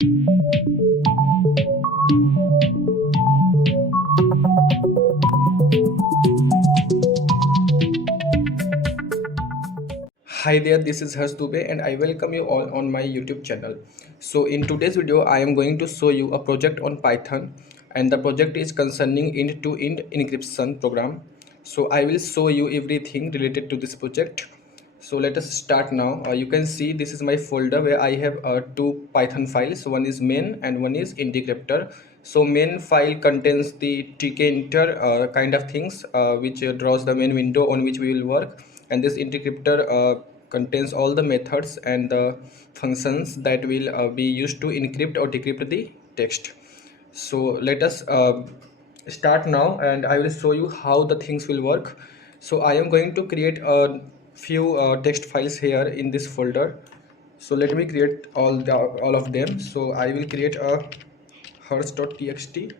Hi there, this is Harsh Dubey and I welcome you all on my YouTube channel. So in today's video, I am going to show you a project on Python, and the project is concerning end-to-end encryption program. So I will show you everything related to this project. So let us start now. You can see this is my folder where I have two Python files. One is main and one is in decryptor. So main file contains the tkinter kind of things which draws the main window on which we will work, and this decryptor contains all the methods and the functions that will be used to encrypt or decrypt the text. So let us start now, and I will show you how the things will work. So I am going to create a few text files here in this folder. So let me create all of them. So I will create a hearts.txt.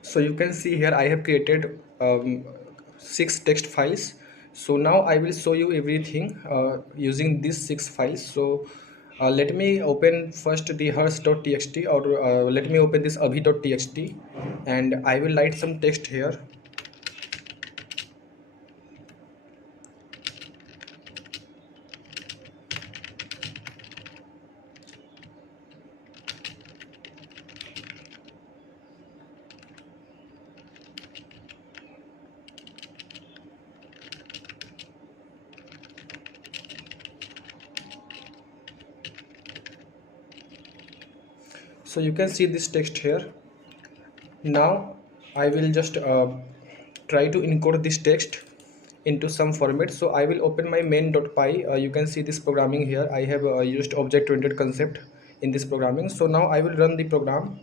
So you can see here I have created 6 text files. So now I will show you everything using these 6 files. So let me open first the hers.txt, or let me open this abhi.txt, and I will write some text here. So you can see this text here. Now I will just try to encode this text into some format. So I will open my main.py. You can see this programming here. I have used object-oriented concept in this programming. So now I will run the program,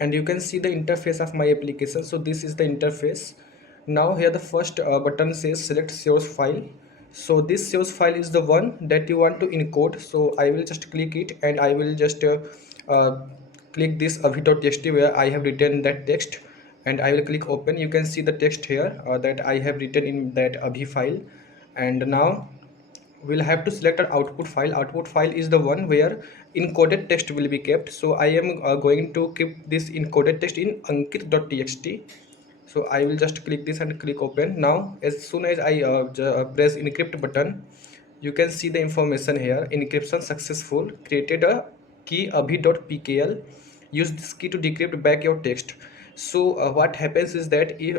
and you can see the interface of my application. So this is the interface. Now here the first button says select source file. So this source file is the one that you want to encode. So I will just click it, and I will just uh, click this abhi.txt where I have written that text, and I will click open. You can see the text here that I have written in that abhi file. And now we'll have to select our output file. Output file is the one where encoded text will be kept. So I am going to keep this encoded text in ankit.txt. So I will just click this and click open. Now as soon as I press encrypt button, you can see the information here: encryption successful, created a key abhi.pkl, use this key to decrypt back your text. So what happens is that if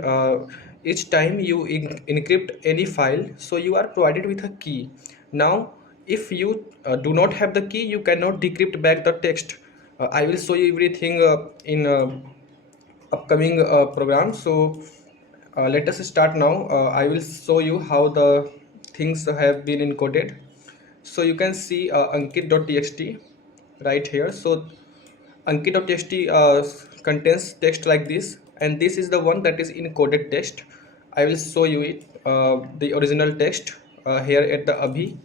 each time you encrypt any file, so you are provided with a key. Now if you do not have the key, you cannot decrypt back the text. I will show you everything in upcoming program. So let us start now. I will show you how the things have been encoded. So you can see ankit.txt right here. So ankit.txt contains text like this, and this is the one that is encoded text. I will show you it, the original text here at the abhi.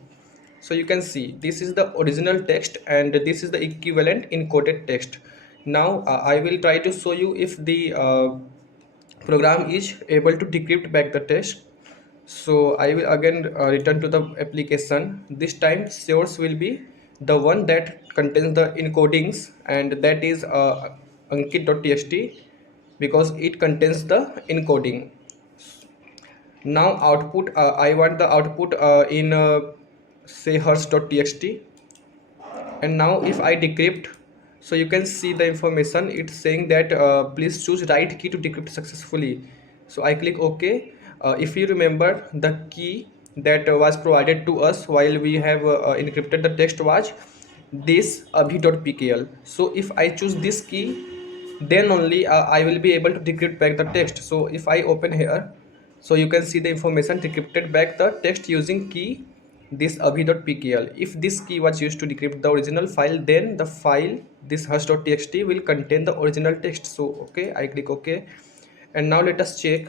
So you can see this is the original text, and this is the equivalent encoded text. Now I will try to show you if the program is able to decrypt back the text. So I will again return to the application. This time source will be the one that contains the encodings, and that is ankit.txt, because it contains the encoding. Now output, I want the output in say hers.txt. And now if I decrypt, so you can see the information. It's saying that please choose right key to decrypt successfully. So I click OK. If you remember, the key that was provided to us while we have encrypted the text was this abhi.pkl. So if I choose this key, then only I will be able to decrypt back the text. So if I open here, so you can see the information decrypted back the text using key this abhi.pkl. If this key was used to decrypt the original file, then the file this hash.txt will contain the original text. So okay, I click OK. And now let us check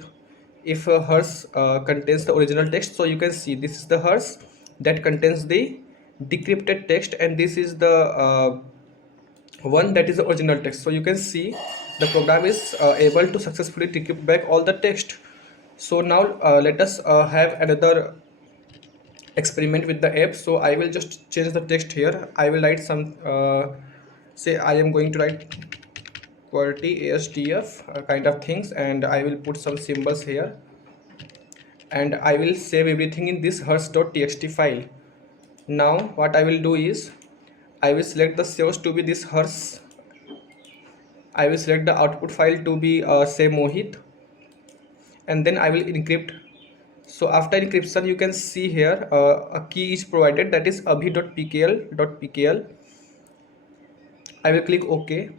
if hash contains the original text. So you can see this is the hash that contains the decrypted text, and this is the one that is the original text. So you can see the program is able to successfully decrypt back all the text. So now let us have another experiment with the app. So I will just change the text here. I will write some say I am going to write quality ASDF kind of things, and I will put some symbols here, and I will save everything in this hash.txt file. Now what I will do is I will select the source to be this hash. I will select the output file to be say Mohit, and then I will encrypt. So after encryption, you can see here a key is provided, that is abhi.pkl. I will click OK,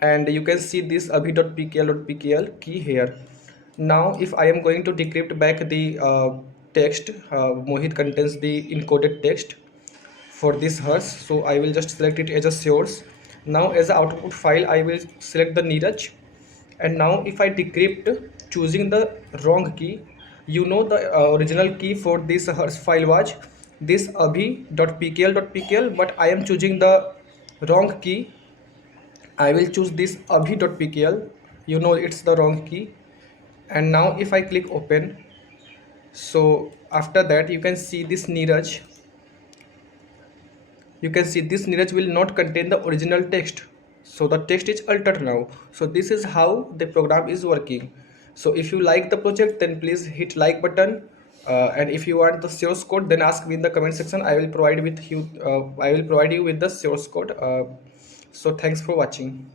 and you can see this abhi.pkl key here. Now if I am going to decrypt back the text, Mohit contains the encoded text for this hash. So I will just select it as a source. Now as a output file, I will select the Neeraj, and now if I decrypt choosing the wrong key, you know the original key for this hash file was this abhi.pkl, but I am choosing the wrong key. I will choose this abhi.pkl, you know it's the wrong key. And now if I click open, so after that you can see this Neeraj. You can see this Neeraj will not contain the original text, so the text is altered now. So this is how the program is working. So if you like the project, then please hit like button, and if you want the source code, then ask me in the comment section. I will provide with you I will provide you with the source code. So thanks for watching.